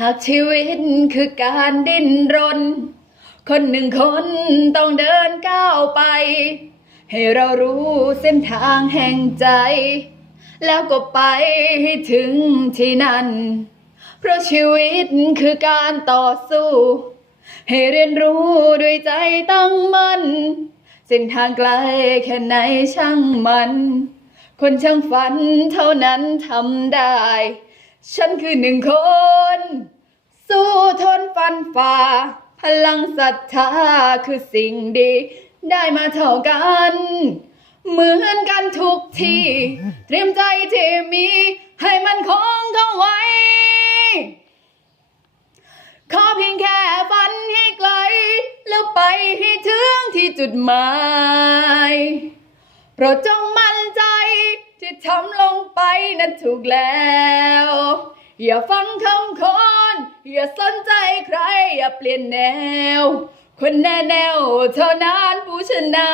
หากชีวิตคือการดิ้นรน คนหนึ่งคนต้องเดินก้าวไป ให้เรารู้เส้นทางแห่งใจ แล้วก็ไปให้ถึงที่นั่น เพราะชีวิตคือการต่อสู้ ให้เรียนรู้ด้วยใจตั้งมั่น เส้นทางไกลแค่ไหนช่างมัน คนช่างฝันเท่านั้นทำได้ ฉันคือหนึ่งคน สู้ทนฟันฝ่า พลังศรัทธาคือสิ่งดี ได้มาเท่ากัน เหมือนกันทุกที่เตรียมใจที่มี ให้มันคงเข้าไว้ ขอเพียงแค่ฝันให้ไกล แล้วไปให้ถึงที่จุดหมายโปรดจง ที่ทำลงไปนั้นถูกแล้ว อย่าฟังคำคน อย่าสนใจใคร อย่าเปลี่ยนแนว คนแน่แนวเท่านั้นผู้ชนะ